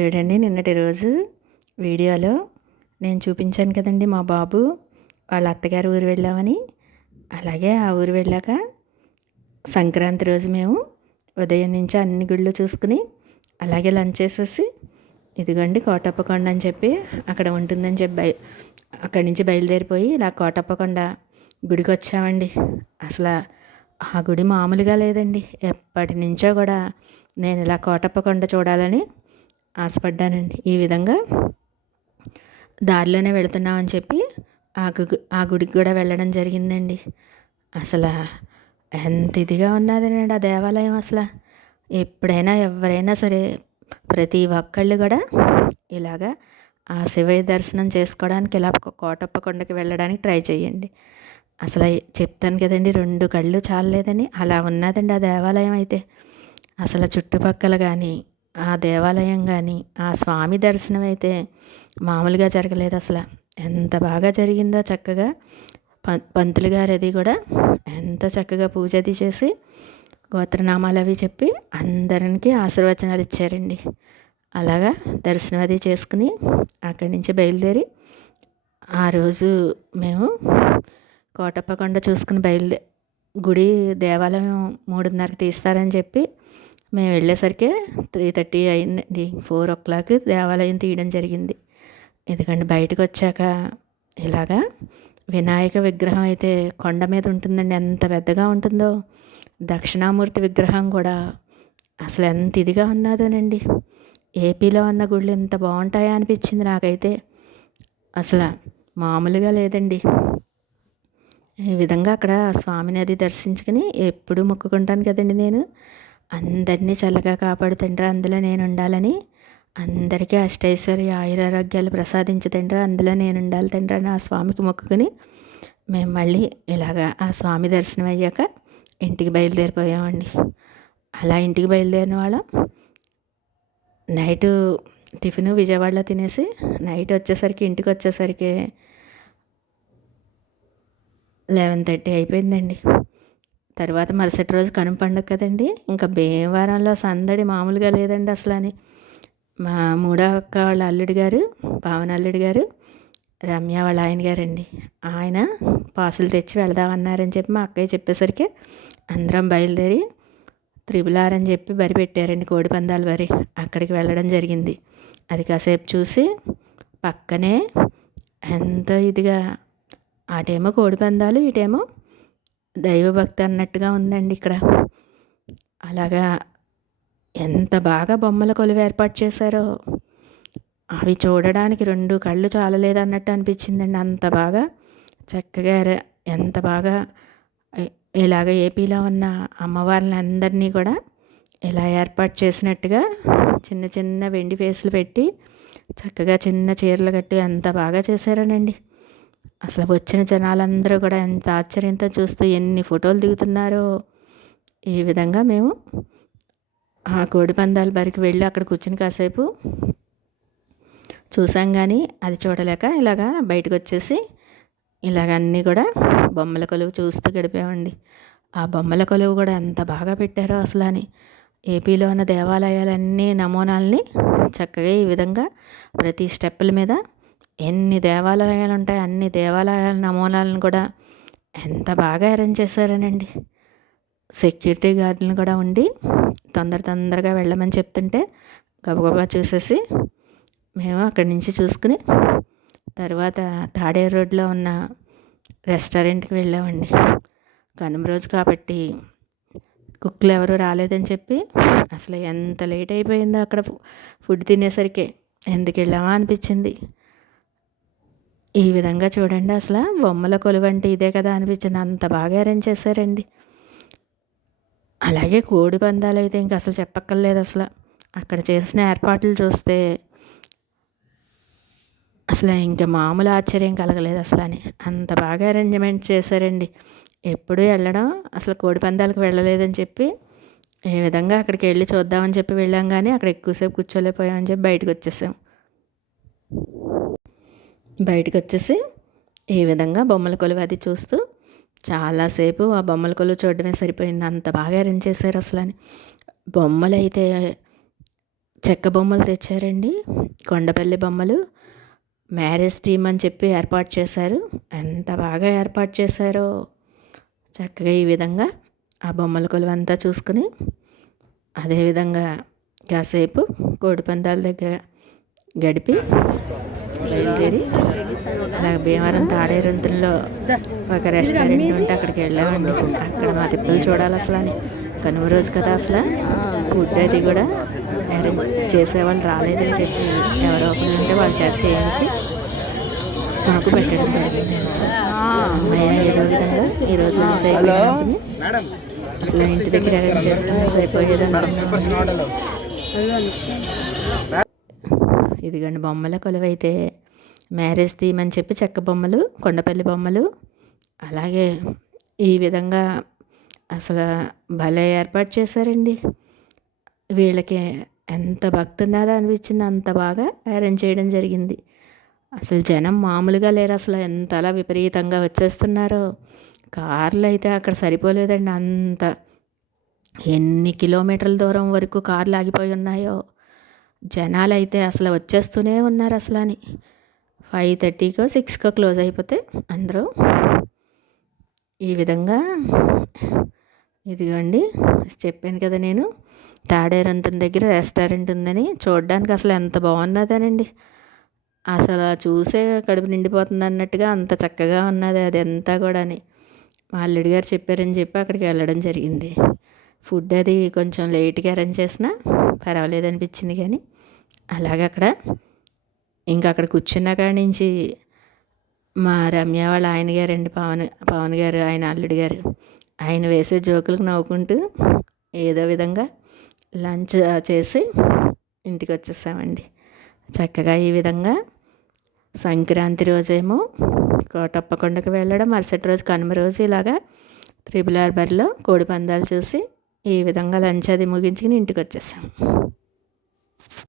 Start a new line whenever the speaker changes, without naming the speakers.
చూడండి నిన్నటి రోజు వీడియోలో నేను చూపించాను కదండి మా బాబు వాళ్ళ అత్తగారు ఊరు వెళ్ళామని. అలాగే ఆ ఊరు వెళ్ళాక సంక్రాంతి రోజు మేము ఉదయం నుంచి అన్ని గుళ్ళు చూసుకుని అలాగే లంచ్ చేసేసి ఇదిగోండి కోటప్పకొండ అని చెప్పి అక్కడ ఉంటుందని చెప్పి బయ అక్కడి నుంచి బయలుదేరిపోయి ఇలా కోటప్పకొండ గుడికి వచ్చామండి. అసలు ఆ గుడి మామూలుగా లేదండి. ఎప్పటి నుంచో కూడా నేను ఇలా కోటప్పకొండ చూడాలని ఆశపడ్డానండి. ఈ విధంగా దారిలోనే వెళుతున్నామని చెప్పి ఆ గు ఆ గుడికి కూడా వెళ్ళడం జరిగిందండి. అసలు ఎంత ఇదిగా ఉన్నదండి ఆ దేవాలయం అసలు. ఎప్పుడైనా ఎవరైనా సరే ప్రతి ఒక్కళ్ళు కూడా ఇలాగా ఆ శివయ్య దర్శనం చేసుకోవడానికి ఇలా కోటప్ప కొండకి వెళ్ళడానికి ట్రై చేయండి అసలు చెప్తాను కదండి రెండు కళ్ళు చాలలేదని అలా ఉన్నదండి ఆ దేవాలయం అయితే. అసలు చుట్టుపక్కల కానీ ఆ దేవాలయం కానీ ఆ స్వామి దర్శనం అయితే మామూలుగా జరగలేదు అసలు. ఎంత బాగా జరిగిందో చక్కగా ప పంతులు గారు అది కూడా ఎంత చక్కగా పూజ అది చేసి గోత్రనామాలు అవి చెప్పి అందరికీ ఆశీర్వచనాలు ఇచ్చారండి. అలాగా దర్శనం అది చేసుకుని అక్కడి నుంచి బయలుదేరి ఆ రోజు మేము కోటప్పకొండ చూసుకుని బయలుదే గుడి దేవాలయం మూడున్నరకి తీస్తారని చెప్పి మేము వెళ్ళేసరికి త్రీ థర్టీ అయిందండి ఫోర్ ఓ క్లాక్ దేవాలయం తీయడం జరిగింది. ఎందుకంటే బయటకు వచ్చాక ఇలాగా వినాయక విగ్రహం అయితే కొండ మీద ఉంటుందండి. ఎంత పెద్దగా ఉంటుందో. దక్షిణామూర్తి విగ్రహం కూడా అసలు ఎంత ఇదిగా ఉన్నదోనండి. ఏపీలో ఉన్న గుళ్ళు ఎంత బాగుంటాయా అనిపించింది నాకైతే. అసలు మామూలుగా లేదండి. ఈ విధంగా అక్కడ స్వామిని అది దర్శించుకుని ఎప్పుడు మొక్కుకుంటాను కదండి నేను. అందరినీ చల్లగా కాపాడు తండ్రి అందులో నేను ఉండాలని అందరికీ అష్టైశ్వర్య ఆయురారోగ్యాలు ప్రసాదించు తండ్రి అందులో నేను ఉండాలి తండ్రి అని ఆ స్వామికి మొక్కుకుని. మేము మళ్ళీ ఇలాగా ఆ స్వామి దర్శనం అయ్యాక ఇంటికి బయలుదేరిపోయామండి. అలా ఇంటికి బయలుదేరిన వాళ్ళం. నైటు టిఫిన్ విజయవాడలో తినేసి నైట్ వచ్చేసరికి ఇంటికి వచ్చేసరికి లెవెన్ థర్టీ అయిపోయిందండి. తర్వాత మరుసటి రోజు కనుమ పండుగ కదండి. ఇంకా భీమవరంలో సందడి మామూలుగా లేదండి అసలు అని మా మూడో అక్క వాళ్ళ అల్లుడి గారు పావన అల్లుడి గారు రమ్య వాళ్ళ ఆయన గారండి. ఆయన పాసులు తెచ్చి వెళదామన్నారని చెప్పి మా అక్కయ్య చెప్పేసరికి అందరం బయలుదేరి త్రిబుల్ ఆర్ అని చెప్పి బరి పెట్టారండి కోడి పందాలు బరి. అక్కడికి వెళ్ళడం జరిగింది. అది కాసేపు చూసి పక్కనే ఎంతో ఇదిగా అటేమో కోడి పందాలు ఇటేమో దైవభక్తి అన్నట్టుగా ఉందండి ఇక్కడ. అలాగా ఎంత బాగా బొమ్మల కొలువు ఏర్పాటు చేశారో. అవి చూడడానికి రెండు కళ్ళు చాలలేదు అన్నట్టు అనిపించిందండి అంత బాగా. చక్కగా ఎంత బాగా ఇలాగ ఏపీలో ఉన్న అమ్మవారిని అందరినీ కూడా ఇలా ఏర్పాటు చేసినట్టుగా చిన్న చిన్న వెండి ఫేసులు పెట్టి చక్కగా చిన్న చీరలు కట్టి ఎంత బాగా చేశారనండి. అసలు వచ్చిన జనాలందరూ కూడా ఎంత ఆశ్చర్యంతో చూస్తూ ఎన్ని ఫోటోలు దిగుతున్నారో. ఈ విధంగా మేము ఆ కోడి పందాల బరికి వెళ్ళి అక్కడ కూర్చుని కాసేపు చూసాం కానీ అది చూడలేక ఇలాగా బయటకు వచ్చేసి ఇలాగ అన్నీ కూడా బొమ్మల కొలువు చూస్తూ గడిపామండి. ఆ బొమ్మల కొలువు కూడా ఎంత బాగా పెట్టారో అసలు అని. ఏపీలో ఉన్న దేవాలయాలన్నీ నమూనాల్ని చక్కగా ఈ విధంగా ప్రతి స్టెప్పుల మీద ఎన్ని దేవాలయాలు ఉంటాయి అన్ని దేవాలయాల నమూనాలను కూడా ఎంత బాగా అరేంజ్ చేశారనండి. సెక్యూరిటీ గార్డులను కూడా ఉండి తొందర తొందరగా వెళ్ళమని చెప్తుంటే గబగబా చూసేసి మేము అక్కడి నుంచి చూసుకుని తర్వాత తాడేరు రోడ్లో ఉన్న రెస్టారెంట్కి వెళ్ళామండి. కనుమ రోజు కాబట్టి కుక్లు ఎవరు రాలేదని చెప్పి అసలు ఎంత లేట్ అయిపోయిందో అక్కడ ఫుడ్ తినేసరికి ఎందుకు వెళ్ళామా అనిపించింది. ఈ విధంగా చూడండి అసలు బొమ్మల కొలువు అంటే ఇదే కదా అనిపించింది. అంత బాగా అరేంజ్ చేశారండి. అలాగే కోడి పందాలు అయితే ఇంక అసలు చెప్పక్కర్లేదు అసలు. అక్కడ చేసిన ఏర్పాట్లు చూస్తే అసలు ఇంకా మామూలు ఆశ్చర్యం కలగలేదు అసలు అని. అంత బాగా అరేంజ్మెంట్ చేశారండి. ఎప్పుడూ వెళ్ళడం అసలు కోడి పందాలకు వెళ్ళలేదని చెప్పి ఏ విధంగా అక్కడికి వెళ్ళి చూద్దామని చెప్పి వెళ్ళాం కానీ అక్కడ ఎక్కువసేపు కూర్చోలేకపోయామని చెప్పి బయటకు వచ్చేసాం. బయటకు వచ్చేసి ఈ విధంగా బొమ్మల కొలువు అది చూస్తూ చాలాసేపు ఆ బొమ్మల కొలువు చూడడమే సరిపోయింది. అంత బాగా అరేంజ్ చేశారు అసలు అని బొమ్మలు అయితే చెక్క బొమ్మలు తెచ్చారండి. కొండపల్లి బొమ్మలు మ్యారేజ్ టీమ్ అని చెప్పి ఏర్పాటు చేశారు. ఎంత బాగా ఏర్పాటు చేశారో. చక్కగా ఈ విధంగా ఆ బొమ్మల కొలువంతా చూసుకుని అదేవిధంగా కాసేపు కోడిపందాల దగ్గర గడిపి బయలుదేరి అలాగే భీమవరం తాడేరంతుల్లో ఒక రెస్టారెంట్ ఉంటే అక్కడికి వెళ్ళామండి. అక్కడ మా తిప్పలు చూడాలి అసలు అని. కనుమ రోజు కదా అసలు. ఫుడ్ అది కూడా అరేంజ్ చేసేవాళ్ళు రాలేదని చెప్పి ఎవరో ఒకరు ఉంటే వాళ్ళు చేత చేయించి మాకు పెట్టడం జరిగింది. అమ్మయ్య ఏదో విధంగా ఈరోజు లంచ్ అయిపోయింది. అసలు ఇంటి దగ్గర అరేంజ్ చేసుకుని సరిపోయేది ఇదిగండి బొమ్మల కొలువైతే మ్యారేజ్ థీమ్ అని చెప్పి చెక్క బొమ్మలు కొండపల్లి బొమ్మలు అలాగే ఈ విధంగా అసలు భలే ఏర్పాటు చేశారండి. వీళ్ళకి ఎంత భక్తి ఉన్నదో అనిపించింది అంత బాగా అరేంజ్ చేయడం జరిగింది. అసలు జనం మామూలుగా లేరు అసలు ఎంతలా విపరీతంగా వచ్చేస్తున్నారో. కార్లు అయితే అక్కడ సరిపోలేదండి అంత. ఎన్ని కిలోమీటర్ల దూరం వరకు కార్లు ఆగిపోయి ఉన్నాయో. జనాలు అయితే అసలు వచ్చేస్తూనే ఉన్నారు అసలు అని ఫైవ్ థర్టీకో సిక్స్కో క్లోజ్ అయిపోతే అందరూ ఈ విధంగా ఇదిగోండి చెప్పాను కదా నేను తాడేరంతం దగ్గర రెస్టారెంట్ ఉందని చూడడానికి అసలు ఎంత బాగున్నదనండి అసలు చూసే కడుపు నిండిపోతుంది అన్నట్టుగా అంత చక్కగా ఉన్నది అది అంతా కూడాని. మా అల్లుడి గారు చెప్పారని చెప్పి అక్కడికి వెళ్ళడం జరిగింది. ఫుడ్ అది కొంచెం లేట్గా అరేంజ్ చేసినా పర్వాలేదు అనిపించింది కానీ. అలాగే అక్కడ ఇంకా అక్కడ కూర్చున్న కాడి నుంచి మా రమ్య వాళ్ళ ఆయన గారండి పవన్ పవన్ గారు ఆయన అల్లుడి గారు ఆయన వేసే జోకులకు నవ్వుకుంటూ ఏదో విధంగా లంచ్ చేసి ఇంటికి వచ్చేసామండి. చక్కగా ఈ విధంగా సంక్రాంతి రోజేమో కోటప్పకొండకు వెళ్ళడం మరుసటి రోజు కనుమ రోజు ఇలాగా త్రిబుల్ హార్బర్లో కోడి పందాలు చూసి ఈ విధంగా లంచ్ అది ముగించుకుని ఇంటికి వచ్చేసాం.